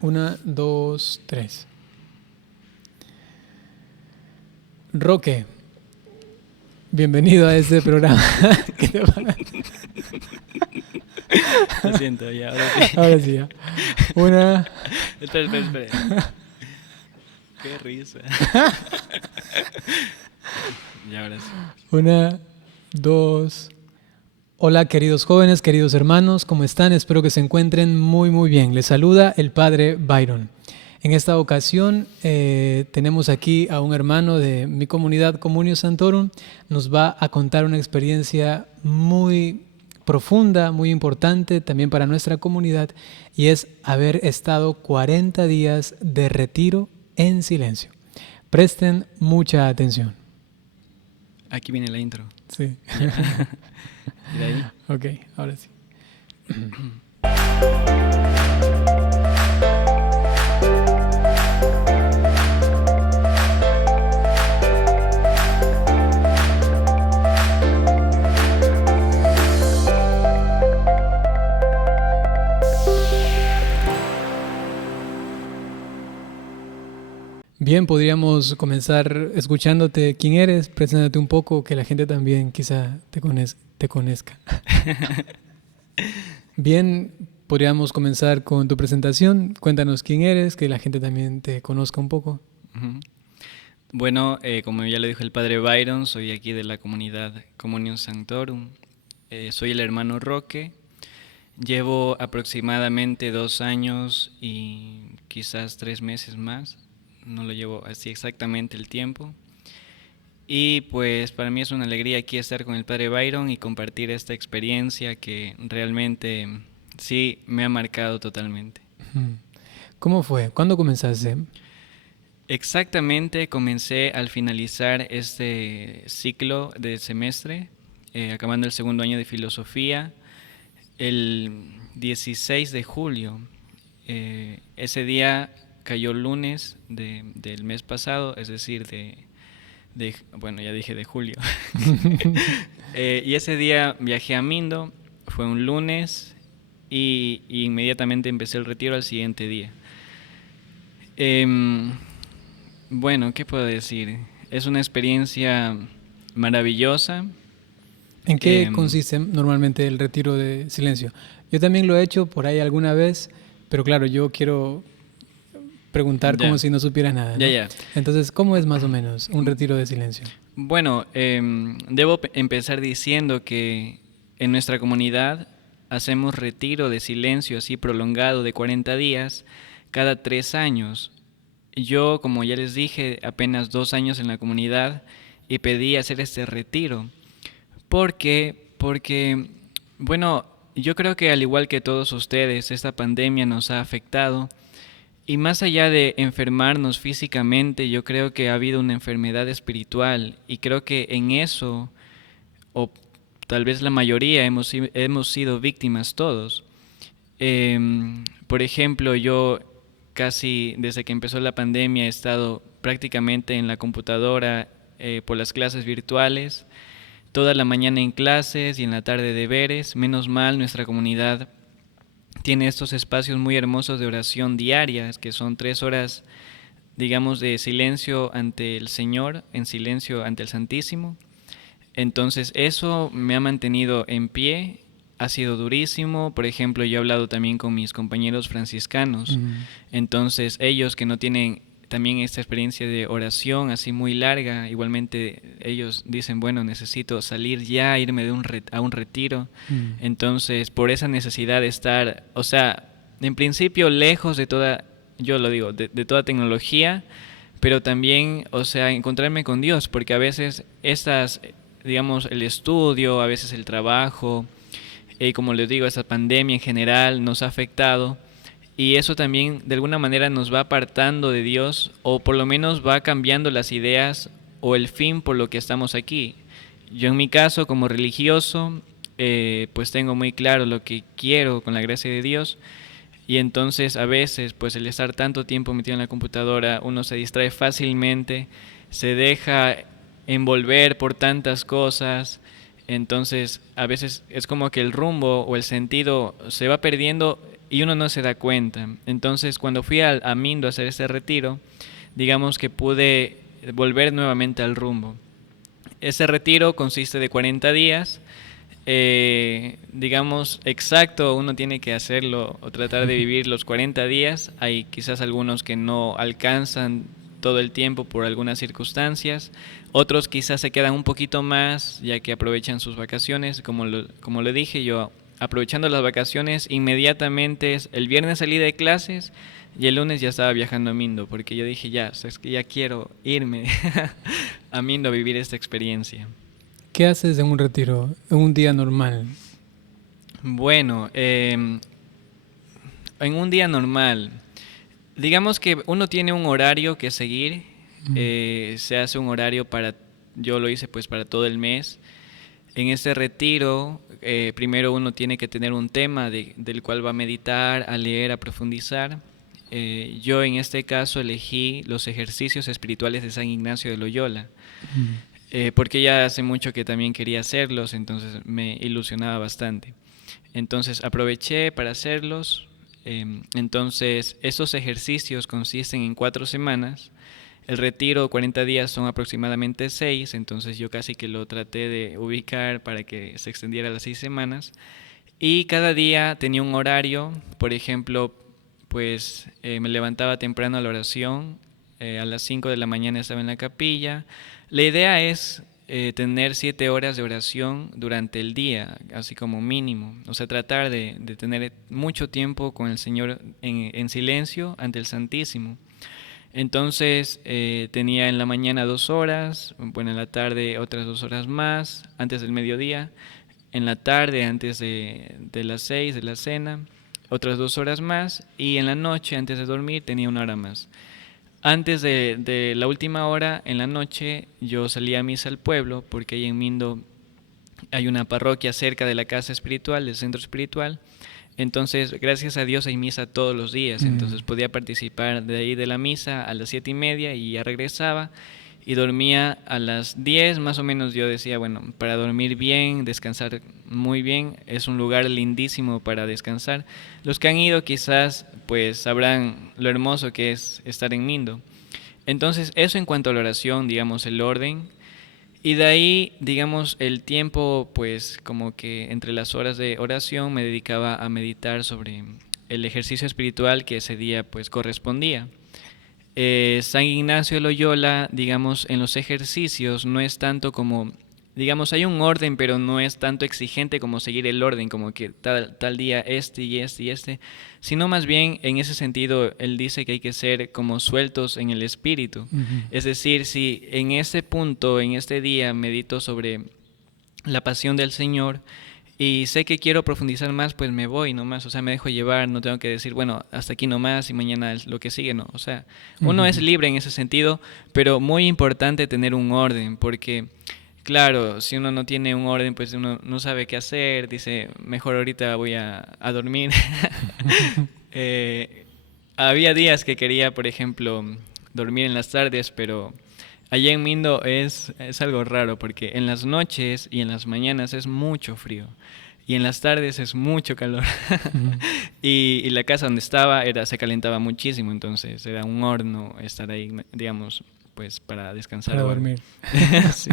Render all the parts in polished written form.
Una, dos, tres. Roque, bienvenido a este programa. ¿Qué te pasa? Lo siento, ya, ahora sí. Ahora sí, ya. Una, Espera. Qué risa. Ya, ahora sí. una, dos. Hola, queridos jóvenes, queridos hermanos, ¿cómo están? Espero que se encuentren muy bien. Les saluda el padre Byron. En esta ocasión tenemos aquí a un hermano de mi comunidad Communio Sanctorum. Nos va a contar una experiencia muy profunda, muy importante también para nuestra comunidad, y es haber estado 40 días de retiro en silencio. Presten mucha atención. Aquí viene la intro. Sí. Ya. ¿Y de ahí? Ok, ahora sí. Bien, podríamos comenzar escuchándote quién eres, preséntate un poco, que la gente también quizá te conozca. Bien, podríamos comenzar con tu presentación. Cuéntanos quién eres, que la gente también te conozca un poco. Ujú. Bueno, como ya lo dijo el padre Byron, soy aquí de la comunidad Communion Sanctorum. Soy el hermano Roque. Llevo aproximadamente 2 años y quizás 3 meses más. No lo llevo así exactamente el tiempo. Y pues para mí es una alegría aquí estar con el padre Byron y compartir esta experiencia que realmente sí me ha marcado totalmente. ¿Cómo fue? ¿Cuándo comenzaste? Exactamente, comencé al finalizar este ciclo de semestre, acabando el segundo año de filosofía, el 16 de julio. Ese día cayó lunes del mes pasado, es decir, bueno, ya dije de julio. Y ese día viajé a Mindo, fue un lunes y inmediatamente empecé el retiro al siguiente día. Em, bueno, ¿qué puedo decir? Es una experiencia maravillosa. ¿En qué Em, consiste normalmente el retiro de silencio? Yo también lo he hecho por ahí alguna vez, pero claro, yo quiero preguntar como ya, si no supieras nada, ¿no? ya. Entonces, ¿cómo es más o menos un retiro de silencio? Bueno, debo empezar diciendo que en nuestra comunidad hacemos retiro de silencio así prolongado de 40 días cada 3 años. Yo, como ya les dije, apenas 2 años en la comunidad y pedí hacer este retiro. ¿Por qué? Porque, bueno, yo creo que al igual que todos ustedes, esta pandemia nos ha afectado. Y más allá de enfermarnos físicamente, yo creo que ha habido una enfermedad espiritual y creo que en eso, o tal vez la mayoría, hemos sido víctimas todos. Por ejemplo, yo casi desde que empezó la pandemia he estado prácticamente en la computadora por las clases virtuales, toda la mañana en clases y en la tarde deberes. Menos mal, nuestra comunidad tiene estos espacios muy hermosos de oración diarias, que son 3 horas, digamos, de silencio ante el Señor, en silencio ante el Santísimo. Entonces eso me ha mantenido en pie, ha sido durísimo. Por ejemplo, yo he hablado también con mis compañeros franciscanos. Entonces ellos que no tienen también esta experiencia de oración así muy larga, igualmente ellos dicen, bueno, necesito salir ya, irme a un retiro. Entonces, por esa necesidad de estar, o sea, en principio lejos de toda, yo lo digo, de toda tecnología, pero también, o sea, encontrarme con Dios, porque a veces estas, digamos, el estudio, a veces el trabajo, como les digo, esta pandemia en general nos ha afectado y eso también de alguna manera nos va apartando de Dios o por lo menos va cambiando las ideas o el fin por lo que estamos aquí. Yo en mi caso como religioso pues tengo muy claro lo que quiero con la gracia de Dios y entonces a veces pues el estar tanto tiempo metido en la computadora uno se distrae fácilmente, se deja envolver por tantas cosas. Entonces, a veces es como que el rumbo o el sentido se va perdiendo y uno no se da cuenta. Entonces, cuando fui a Mindo a hacer ese retiro, digamos que pude volver nuevamente al rumbo. Ese retiro consiste de 40 días, digamos exacto, uno tiene que hacerlo o tratar de vivir los 40 días. Hay quizás algunos que no alcanzan todo el tiempo por algunas circunstancias, otros quizás se quedan un poquito más ya que aprovechan sus vacaciones. Como le dije, yo aprovechando las vacaciones inmediatamente, el viernes salí de clases y el lunes ya estaba viajando a Mindo, porque yo dije ya, es que ya quiero irme a Mindo a vivir esta experiencia. ¿Qué haces en un retiro, en un día normal? Bueno, en un día normal, digamos que uno tiene un horario que seguir, se hace un horario yo lo hice pues para todo el mes. En este retiro, primero uno tiene que tener un tema del cual va a meditar, a leer, a profundizar. Yo en este caso elegí los ejercicios espirituales de San Ignacio de Loyola. Porque ya hace mucho que también quería hacerlos, entonces me ilusionaba bastante. Entonces aproveché para hacerlos. Entonces esos ejercicios consisten en 4 semanas. El retiro 40 días son aproximadamente 6, entonces yo casi que lo traté de ubicar para que se extendiera a las 6 semanas. Y cada día tenía un horario. Por ejemplo, pues me levantaba temprano a la oración, a las 5 de la mañana estaba en la capilla. La idea es tener 7 horas de oración durante el día, así como mínimo. O sea, tratar de tener mucho tiempo con el Señor en silencio ante el Santísimo. Entonces tenía en la mañana 2 horas, bueno, en la tarde otras 2 horas más, antes del mediodía. En la tarde, antes de las 6 de la cena, otras 2 horas más. Y en la noche, antes de dormir, tenía 1 hora más. Antes de la última hora, en la noche, yo salía a misa al pueblo, porque ahí en Mindo hay una parroquia cerca de la casa espiritual, del centro espiritual. Entonces, gracias a Dios hay misa todos los días. Entonces podía participar de ahí de la misa a las 7:30 y ya regresaba. Y dormía a las 10 más o menos. Yo decía, bueno, para dormir bien, descansar muy bien, es un lugar lindísimo para descansar. Los que han ido quizás pues sabrán lo hermoso que es estar en Mindo. Entonces eso en cuanto a la oración, digamos el orden. Y de ahí, digamos, el tiempo, pues como que entre las horas de oración me dedicaba a meditar sobre el ejercicio espiritual que ese día pues correspondía. San Ignacio de Loyola, digamos, en los ejercicios no es tanto como, digamos, hay un orden, pero no es tanto exigente como seguir el orden, como que tal día este y este y este, sino más bien en ese sentido él dice que hay que ser como sueltos en el espíritu. Es decir, si en ese punto, en este día medito sobre la pasión del Señor y sé que quiero profundizar más, pues me voy nomás, o sea, me dejo llevar, no tengo que decir, bueno, hasta aquí nomás y mañana es lo que sigue, no, o sea, uno es libre en ese sentido, pero muy importante tener un orden, porque claro, si uno no tiene un orden, pues uno no sabe qué hacer, dice, mejor ahorita voy a dormir. Había días que quería, por ejemplo, dormir en las tardes, pero allá en Mindo es algo raro porque en las noches y en las mañanas es mucho frío y en las tardes es mucho calor. Y la casa donde estaba se calentaba muchísimo, entonces era un horno estar ahí, digamos, pues para descansar. Para dormir. Sí.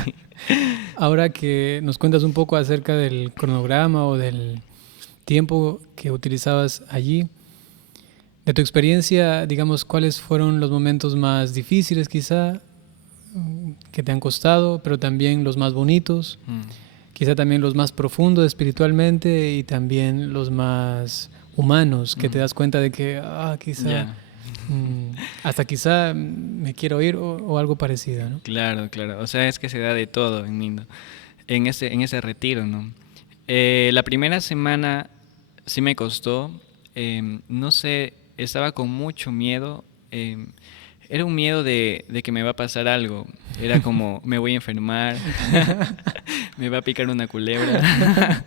Ahora que nos cuentas un poco acerca del cronograma o del tiempo que utilizabas allí, de tu experiencia, digamos, ¿cuáles fueron los momentos más difíciles quizá que te han costado, pero también los más bonitos, quizá también los más profundos espiritualmente y también los más humanos, que te das cuenta de que quizá hasta quizá me quiero ir o algo parecido, ¿no? Claro, claro. O sea, es que se da de todo en Mindo, en ese retiro, ¿no? La primera semana sí me costó, no sé, estaba con mucho miedo. Era un miedo de que me va a pasar algo. Era como, me voy a enfermar, me va a picar una culebra.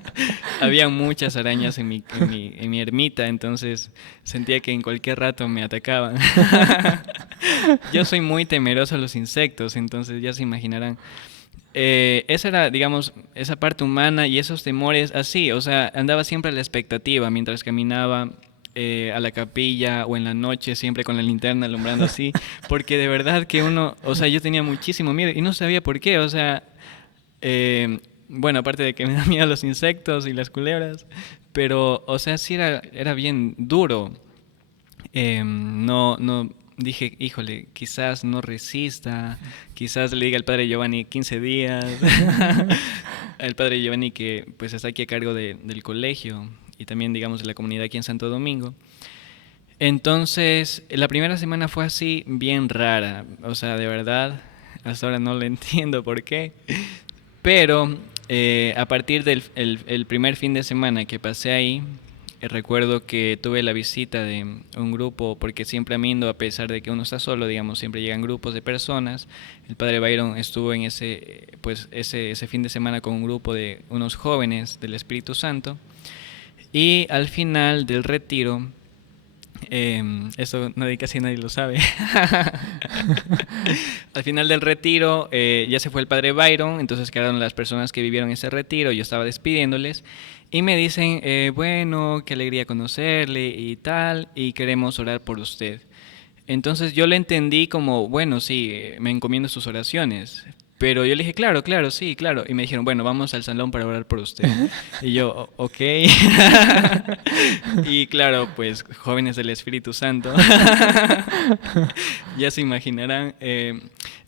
Había muchas arañas en mi ermita, entonces sentía que en cualquier rato me atacaban. Yo soy muy temeroso a los insectos, entonces ya se imaginarán. Esa era, digamos, esa parte humana y esos temores así, o sea, andaba siempre a la expectativa mientras caminaba. a la capilla o en la noche siempre con la linterna alumbrando así, porque de verdad que uno, o sea, yo tenía muchísimo miedo y no sabía por qué, o sea, bueno, aparte de que me da miedo los insectos y las culebras, pero, o sea, sí era bien duro. No, dije, híjole, quizás no resista, quizás le diga al padre Giovanni 15 días, al padre Giovanni que pues está aquí a cargo del colegio y también digamos de la comunidad aquí en Santo Domingo. Entonces, la primera semana fue así bien rara, o sea, de verdad, hasta ahora no lo entiendo por qué, pero a partir del el primer fin de semana que pasé ahí, recuerdo que tuve la visita de un grupo, porque siempre Amindo, a pesar de que uno está solo, digamos, siempre llegan grupos de personas. El padre Byron estuvo en ese fin de semana con un grupo de unos jóvenes del Espíritu Santo. Y al final del retiro, eso casi nadie lo sabe. Al final del retiro ya se fue el padre Byron, entonces quedaron las personas que vivieron ese retiro, yo estaba despidiéndoles y me dicen, bueno, qué alegría conocerle y tal, y queremos orar por usted. Entonces yo le entendí como, bueno, sí, me encomiendo sus oraciones. Pero yo le dije, claro, claro, sí, claro. Y me dijeron, bueno, vamos al salón para orar por usted. Y yo, ok. Y claro, pues jóvenes del Espíritu Santo. Ya se imaginarán.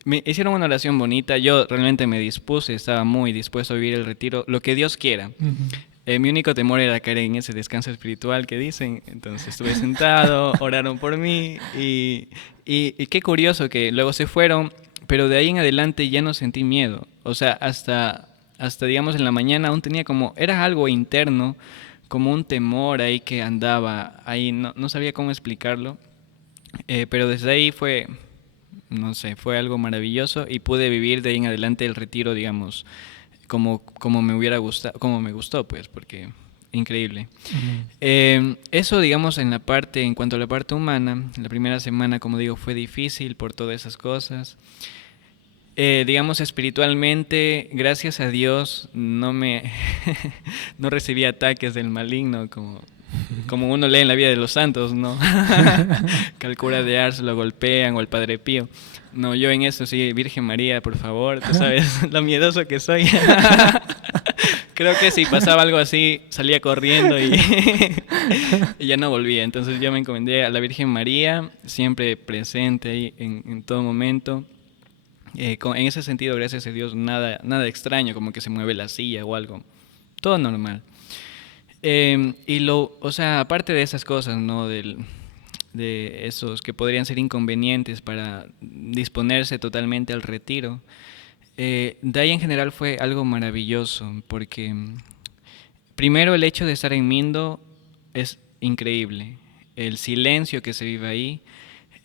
Me hicieron una oración bonita. Yo realmente me dispuse, estaba muy dispuesto a vivir el retiro, lo que Dios quiera. Mi único temor era caer en ese descanso espiritual que dicen. Entonces estuve sentado, oraron por mí y qué curioso que luego se fueron, pero de ahí en adelante ya no sentí miedo. O sea, hasta digamos en la mañana aún tenía como, era algo interno, como un temor ahí que andaba ahí, no sabía cómo explicarlo, pero desde ahí fue, no sé, fue algo maravilloso y pude vivir de ahí en adelante el retiro, digamos, como me hubiera gustado, como me gustó, pues, porque increíble. Eso, digamos, en cuanto a la parte humana, la primera semana, como digo, fue difícil por todas esas cosas. Digamos, espiritualmente, gracias a Dios, no recibí ataques del maligno como uno lee en la vida de los santos, ¿no? Que al cura de Ars lo golpean o al Padre Pío. No, yo en eso sí, Virgen María, por favor, tú sabes lo miedoso que soy. Creo que si pasaba algo así, salía corriendo y ya no volvía. Entonces yo me encomendé a la Virgen María, siempre presente ahí en todo momento. En ese sentido, gracias a Dios, nada extraño, como que se mueve la silla o algo. Todo normal. O sea, aparte de esas cosas, ¿no? De esos que podrían ser inconvenientes para disponerse totalmente al retiro, de ahí en general fue algo maravilloso, porque primero el hecho de estar en Mindo es increíble. El silencio que se vive ahí.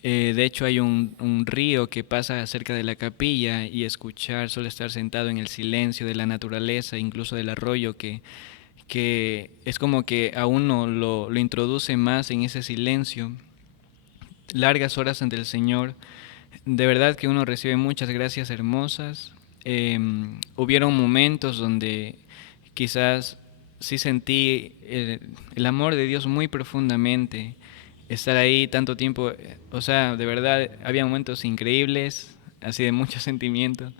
De hecho hay un río que pasa cerca de la capilla y escuchar, solo estar sentado en el silencio de la naturaleza, incluso del arroyo, que es como que a uno lo introduce más en ese silencio. Largas horas ante el Señor. De verdad que uno recibe muchas gracias hermosas. Hubieron momentos donde quizás sí sentí el amor de Dios muy profundamente. Estar ahí tanto tiempo, o sea, de verdad, había momentos increíbles, así de mucho sentimiento,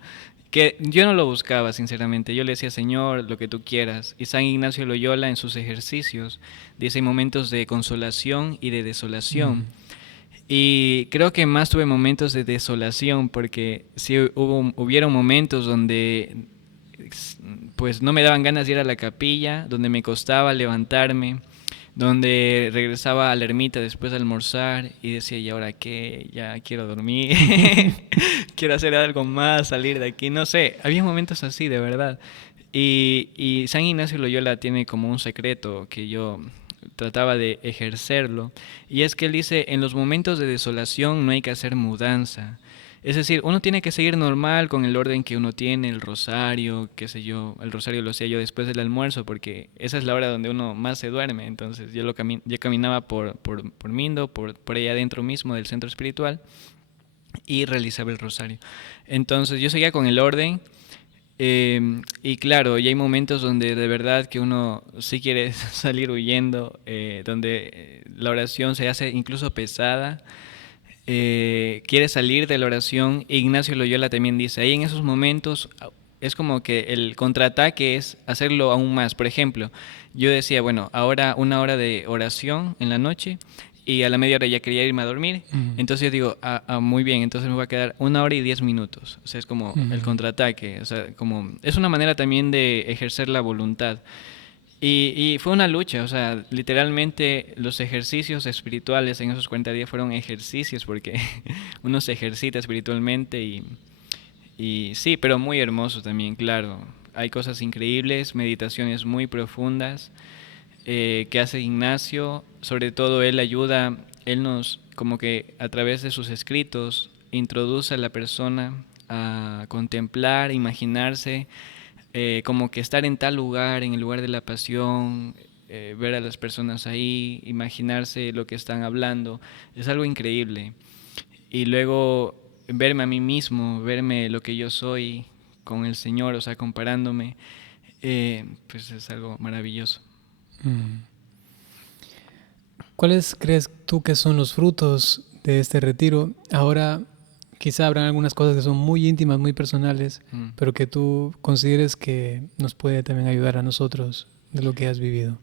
que yo no lo buscaba, sinceramente. Yo le decía, Señor, lo que tú quieras. Y San Ignacio de Loyola, en sus ejercicios, dice momentos de consolación y de desolación. Y creo que más tuve momentos de desolación, porque sí hubieron momentos donde pues no me daban ganas de ir a la capilla, donde me costaba levantarme, donde regresaba a la ermita después de almorzar y decía, ¿y ahora qué? Ya quiero dormir, quiero hacer algo más, salir de aquí, no sé, había momentos así, de verdad. Y San Ignacio Loyola tiene como un secreto que yo trataba de ejercerlo, y es que él dice, en los momentos de desolación no hay que hacer mudanza. Es decir, uno tiene que seguir normal con el orden que uno tiene, el rosario, qué sé yo, el rosario lo hacía yo después del almuerzo porque esa es la hora donde uno más se duerme, entonces yo caminaba por Mindo, por ahí adentro mismo del centro espiritual y realizaba el rosario. Entonces yo seguía con el orden Y claro, y hay momentos donde de verdad que uno sí quiere salir huyendo, donde la oración se hace incluso pesada, quiere salir de la oración. Ignacio Loyola también dice, ahí en esos momentos es como que el contraataque es hacerlo aún más. Por ejemplo, yo decía, bueno, ahora una hora de oración en la noche y a la media hora ya quería irme a dormir. Mm, Entonces yo digo, muy bien, entonces me voy a quedar 1 hora y 10 minutos. O sea, es como el mm, contraataque. O sea, como es una manera también de ejercer la voluntad. Y fue una lucha, o sea, literalmente los ejercicios espirituales en esos 40 días fueron ejercicios porque uno se ejercita espiritualmente y sí, pero muy hermoso también, claro. Hay cosas increíbles, meditaciones muy profundas que hace Ignacio, sobre todo él ayuda, él nos como que a través de sus escritos introduce a la persona a contemplar, imaginarse como que estar en tal lugar, en el lugar de la pasión, ver a las personas ahí, imaginarse lo que están hablando, es algo increíble. Y luego verme a mí mismo, verme lo que yo soy con el Señor, o sea, comparándome, pues es algo maravilloso. mm. ¿Cuáles crees tú que son los frutos de este retiro? Ahora quizá habrán algunas cosas que son muy íntimas, muy personales, Mm. pero que tú consideres que nos puede también ayudar a nosotros de lo que has vivido.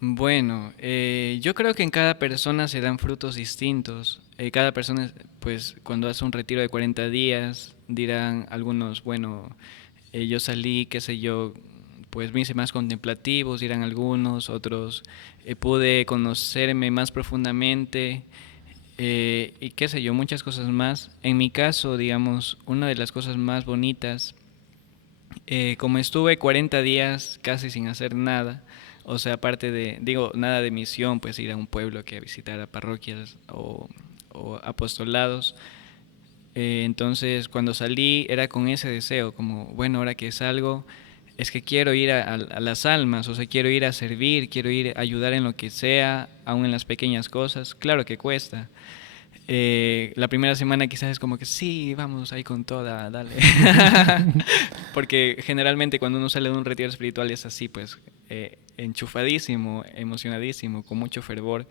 Bueno, yo creo que en cada persona se dan frutos distintos. Cada persona, pues, cuando hace un retiro de 40 días, dirán algunos, bueno, yo salí, qué sé yo, pues me hice más contemplativos, dirán algunos, otros, pude conocerme más profundamente, y qué sé yo, muchas cosas más. En mi caso, digamos, una de las cosas más bonitas como estuve 40 días casi sin hacer nada, o sea, aparte de, digo, nada de misión, pues ir a un pueblo que a visitar a parroquias o apostolados, entonces cuando salí era con ese deseo, como, bueno, ahora que salgo, es que quiero ir a las almas, o sea, quiero ir a servir, quiero ir a ayudar en lo que sea, aún en las pequeñas cosas, claro que cuesta, la primera semana quizás es como que sí, vamos ahí con toda, dale. Porque generalmente cuando uno sale de un retiro espiritual es así, pues enchufadísimo, emocionadísimo, con mucho fervor.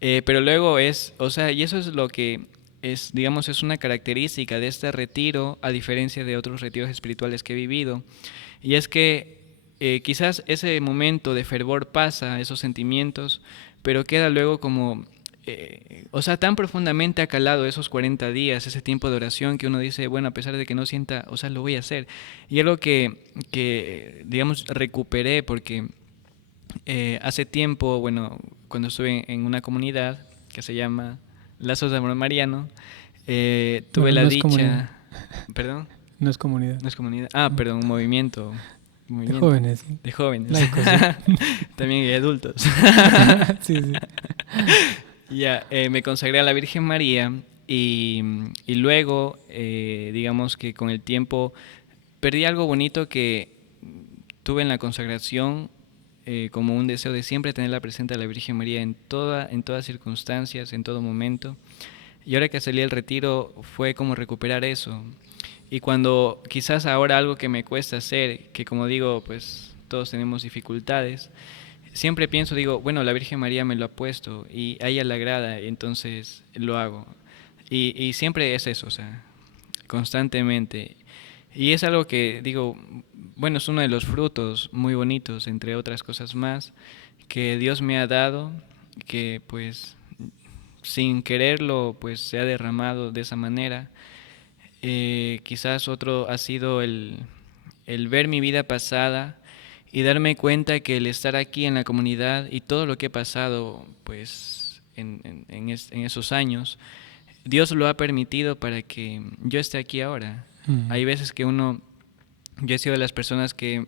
Pero luego es, o sea, y eso es lo que es, digamos, es una característica de este retiro, a diferencia de otros retiros espirituales que he vivido. Y es que quizás ese momento de fervor pasa, esos sentimientos, pero queda luego como o sea, tan profundamente ha calado esos 40 días, ese tiempo de oración que uno dice, bueno, a pesar de que no sienta, o sea, lo voy a hacer. Y algo que digamos, recuperé porque hace tiempo, bueno, cuando estuve en una comunidad que se llama Lazos de Amor Mariano, tuve Bueno, la no es comunidad, dicha, perdón, no es comunidad. no es comunidad, No. perdón, un movimiento, De movimiento jóvenes, sí. de jóvenes, Laicos, sí. también hay adultos. Sí, sí. Ya, me consagré a la Virgen María y luego, digamos que con el tiempo perdí algo bonito que tuve en la consagración, como un deseo de siempre tenerla presente a la Virgen María en todas circunstancias, en todo momento. Y ahora que salí del retiro fue como recuperar eso. Y cuando quizás ahora algo que me cuesta hacer, que como digo, pues todos tenemos dificultades, siempre pienso, digo, bueno, la Virgen María me lo ha puesto y a ella le agrada, entonces lo hago. Y siempre es eso, o sea, constantemente. Y es algo que digo, bueno, es uno de los frutos muy bonitos, entre otras cosas más, que Dios me ha dado, que pues sin quererlo, pues se ha derramado de esa manera. Quizás otro ha sido el ver mi vida pasada y darme cuenta que el estar aquí en la comunidad y todo lo que he pasado, pues en esos años, Dios lo ha permitido para que yo esté aquí ahora. Mm, Hay veces que yo he sido de las personas que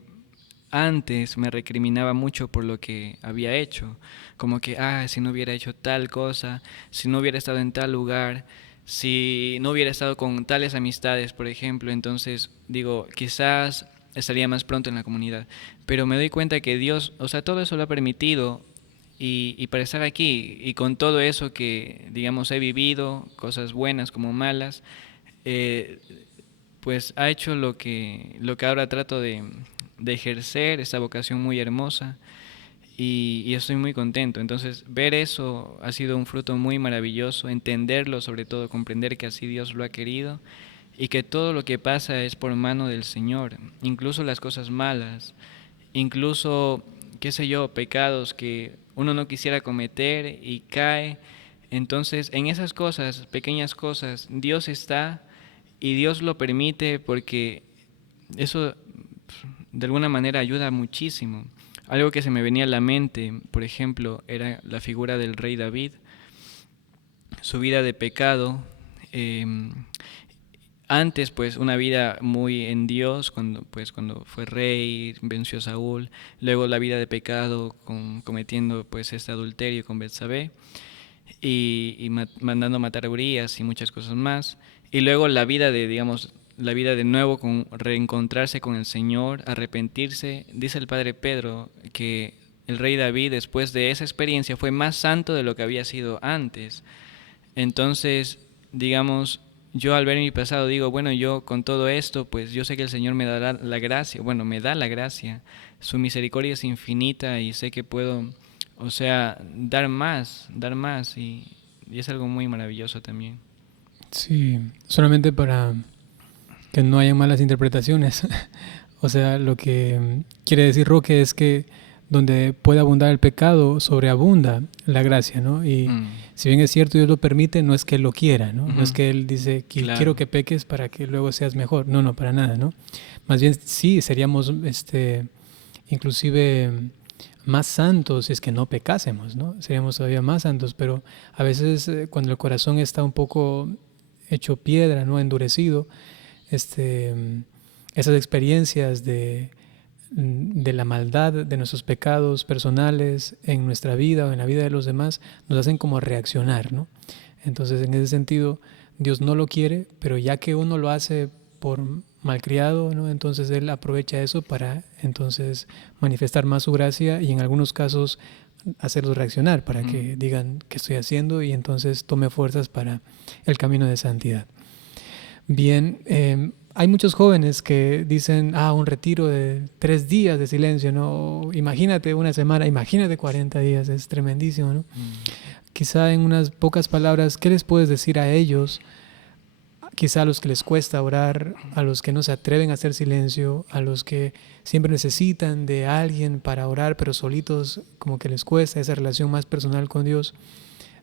antes me recriminaba mucho por lo que había hecho, como que, si no hubiera hecho tal cosa, si no hubiera estado en tal lugar, si no hubiera estado con tales amistades, por ejemplo, entonces digo, quizás estaría más pronto en la comunidad, pero me doy cuenta que Dios, o sea, todo eso lo ha permitido y para estar aquí y con todo eso que, digamos, he vivido, cosas buenas como malas, eh, pues ha hecho lo que ahora trato de ejercer, esta vocación muy hermosa, y estoy muy contento. Entonces, ver eso ha sido un fruto muy maravilloso, entenderlo, sobre todo comprender que así Dios lo ha querido y que todo lo que pasa es por mano del Señor, incluso las cosas malas, incluso, qué sé yo, pecados que uno no quisiera cometer y cae. Entonces, en esas cosas, pequeñas cosas, Dios está y Dios lo permite porque eso de alguna manera ayuda muchísimo. Algo que se me venía a la mente, por ejemplo, era la figura del rey David, su vida de pecado. eh, Antes, pues, una vida muy en Dios, cuando fue rey, venció a Saúl. Luego la vida de pecado, cometiendo, pues, este adulterio con Betsabé y mandando matar a Urías y muchas cosas más. Y luego la vida de, digamos, la vida de nuevo, con reencontrarse con el Señor, arrepentirse. Dice el padre Pedro que el rey David, después de esa experiencia, fue más santo de lo que había sido antes. Entonces, digamos, yo al ver mi pasado digo, bueno, yo con todo esto, pues yo sé que el Señor me dará la gracia, bueno, me da la gracia, su misericordia es infinita y sé que puedo, o sea, dar más y es algo muy maravilloso también. Sí, solamente para que no haya malas interpretaciones. O sea, lo que quiere decir Roque es que donde puede abundar el pecado, sobreabunda la gracia, ¿no? Y Mm, si bien es cierto, Dios lo permite, no es que Él lo quiera, ¿no? No es ujú, que Él dice, quiero claro. que peques para que luego seas mejor. No, no, para nada, ¿no? Más bien, sí, seríamos, inclusive más santos si es que no pecásemos, ¿no? Seríamos todavía más santos, pero a veces cuando el corazón está un poco hecho piedra, ¿no? Endurecido, este, esas experiencias de la maldad, de nuestros pecados personales en nuestra vida o en la vida de los demás, nos hacen como reaccionar, ¿no? Entonces, en ese sentido, Dios no lo quiere, pero ya que uno lo hace por malcriado, ¿no? Entonces Él aprovecha eso para entonces manifestar más su gracia y en algunos casos hacerlos reaccionar para Ujú. que digan qué estoy haciendo y entonces tome fuerzas para el camino de santidad. Bien, hay muchos jóvenes que dicen, un retiro de 3 días de silencio, ¿no? Imagínate una semana, imagínate 40 días, es tremendísimo, ¿no? Mm. Quizá en unas pocas palabras, ¿qué les puedes decir a ellos? Quizá a los que les cuesta orar, a los que no se atreven a hacer silencio, a los que siempre necesitan de alguien para orar, pero solitos como que les cuesta esa relación más personal con Dios.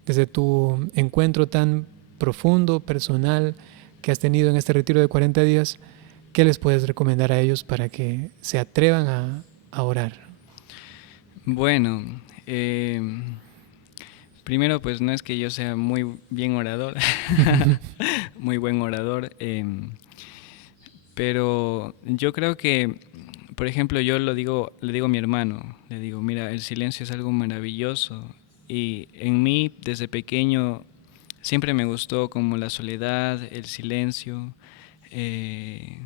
Desde tu encuentro tan profundo, personal, que has tenido en este retiro de 40 días, ¿qué les puedes recomendar a ellos para que se atrevan a orar? Bueno, primero, pues no es que yo sea muy bien orador, muy buen orador, pero yo creo que, por ejemplo, yo le digo a mi hermano, le digo, mira, el silencio es algo maravilloso y en mí desde pequeño siempre me gustó como la soledad, el silencio, eh,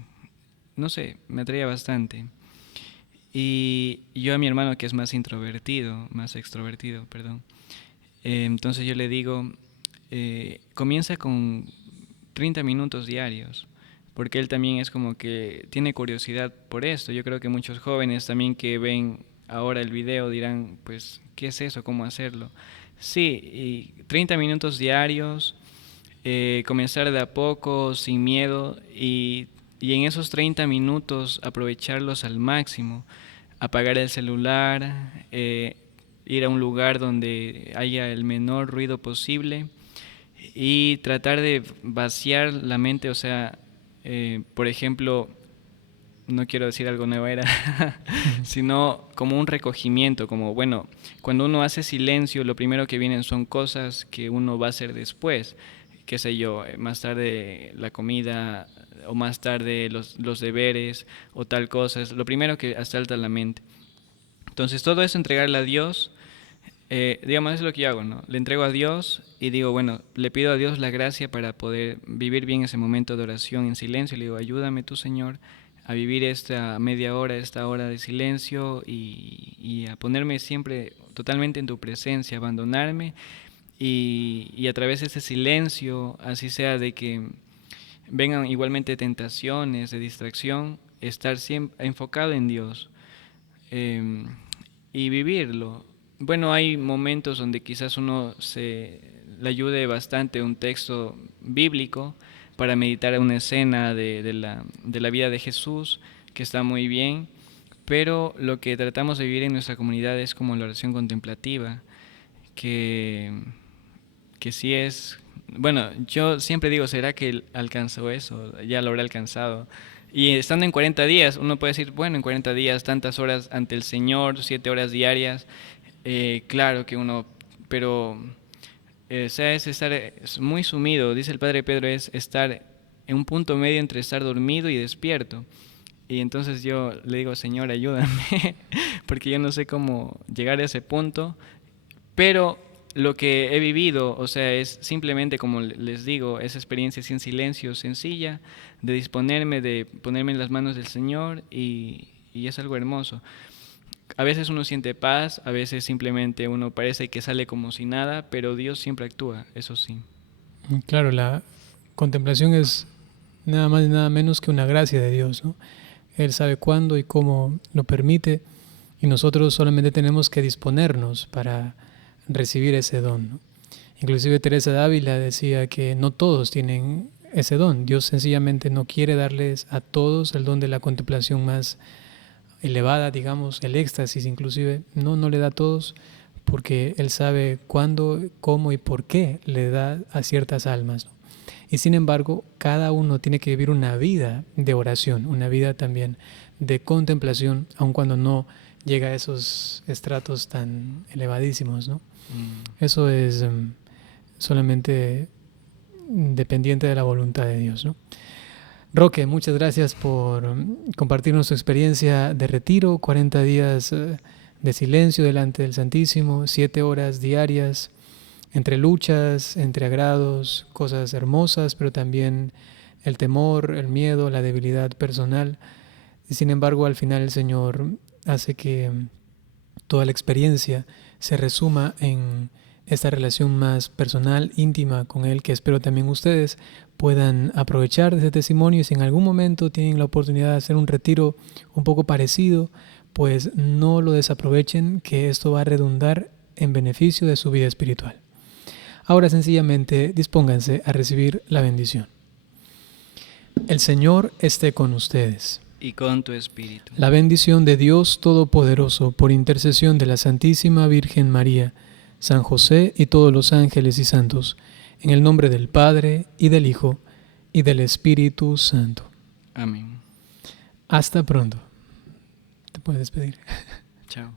no sé, me atraía bastante. Y yo a mi hermano que es más introvertido, más extrovertido, perdón, entonces yo le digo, comienza con 30 minutos diarios, porque él también es como que tiene curiosidad por esto. Yo creo que muchos jóvenes también que ven ahora el video dirán, pues, ¿qué es eso? ¿Cómo hacerlo? Sí, y 30 minutos diarios, comenzar de a poco, sin miedo, y en esos 30 minutos aprovecharlos al máximo, apagar el celular, ir a un lugar donde haya el menor ruido posible y tratar de vaciar la mente, o sea, por ejemplo, no quiero decir algo nuevo era, sino como un recogimiento, como, bueno, cuando uno hace silencio, lo primero que vienen son cosas que uno va a hacer después, qué sé yo, más tarde la comida o más tarde los deberes o tal cosa, es lo primero que asalta la mente. Entonces todo eso entregarle a Dios, digamos, es lo que yo hago, ¿no? Le entrego a Dios y digo, bueno, le pido a Dios la gracia para poder vivir bien ese momento de oración en silencio. Le digo, ayúdame tú, Señor, a vivir esta media hora, esta hora de silencio y a ponerme siempre totalmente en tu presencia, abandonarme y a través de ese silencio, así sea de que vengan igualmente tentaciones de distracción, estar siempre enfocado en Dios eh, y vivirlo. Bueno, hay momentos donde quizás le ayude bastante un texto bíblico para meditar una escena de la vida de Jesús, que está muy bien, pero lo que tratamos de vivir en nuestra comunidad es como la oración contemplativa, que, que sí es... Bueno, yo siempre digo, ¿será que alcanzó eso? Ya lo habrá alcanzado. Y estando en 40 días, uno puede decir, bueno, en 40 días, tantas horas ante el Señor, 7 horas diarias, claro que uno, pero o sea, es muy sumido, dice el Padre Pedro, es estar en un punto medio entre estar dormido y despierto. Y entonces yo le digo, Señor, ayúdame, porque yo no sé cómo llegar a ese punto, pero lo que he vivido, o sea, es simplemente, como les digo, esa experiencia sin silencio, sencilla, de disponerme, de ponerme en las manos del Señor y es algo hermoso. A veces uno siente paz, a veces simplemente uno parece que sale como si nada, pero Dios siempre actúa, eso sí. Claro, la contemplación es nada más y nada menos que una gracia de Dios, ¿no? Él sabe cuándo y cómo lo permite y nosotros solamente tenemos que disponernos para recibir ese don, ¿no? Inclusive Teresa de Ávila decía que no todos tienen ese don. Dios sencillamente no quiere darles a todos el don de la contemplación más elevada, digamos, el éxtasis inclusive. No le da a todos porque Él sabe cuándo, cómo y por qué le da a ciertas almas, ¿no? Y sin embargo, cada uno tiene que vivir una vida de oración, una vida también de contemplación, aun cuando no llega a esos estratos tan elevadísimos, ¿no? Eso es solamente dependiente de la voluntad de Dios, ¿no? Roque, muchas gracias por compartirnos tu experiencia de retiro, 40 días de silencio delante del Santísimo, 7 horas diarias, entre luchas, entre agrados, cosas hermosas, pero también el temor, el miedo, la debilidad personal. Y sin embargo, al final el Señor hace que toda la experiencia se resuma en esta relación más personal, íntima con Él, que espero también ustedes puedan aprovechar de ese testimonio. Y si en algún momento tienen la oportunidad de hacer un retiro un poco parecido, pues no lo desaprovechen, que esto va a redundar en beneficio de su vida espiritual. Ahora sencillamente dispónganse a recibir la bendición. El Señor esté con ustedes. Y con tu espíritu. La bendición de Dios Todopoderoso, por intercesión de la Santísima Virgen María, San José y todos los ángeles y santos, en el nombre del Padre, y del Hijo, y del Espíritu Santo. Amén. Hasta pronto. Te puedes despedir. Chao.